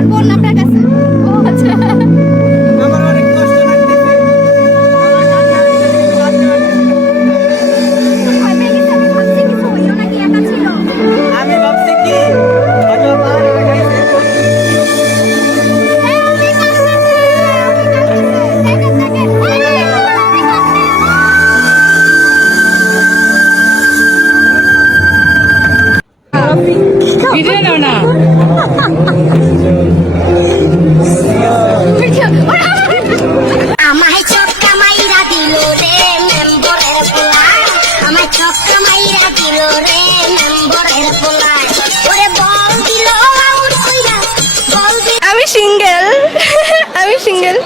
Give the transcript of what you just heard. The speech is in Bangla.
আর বললাম না কাছে। ও আচ্ছা video no na. শক্ত মাইরা দিল রে আমি সিঙ্গেল। আমি সিঙ্গেল।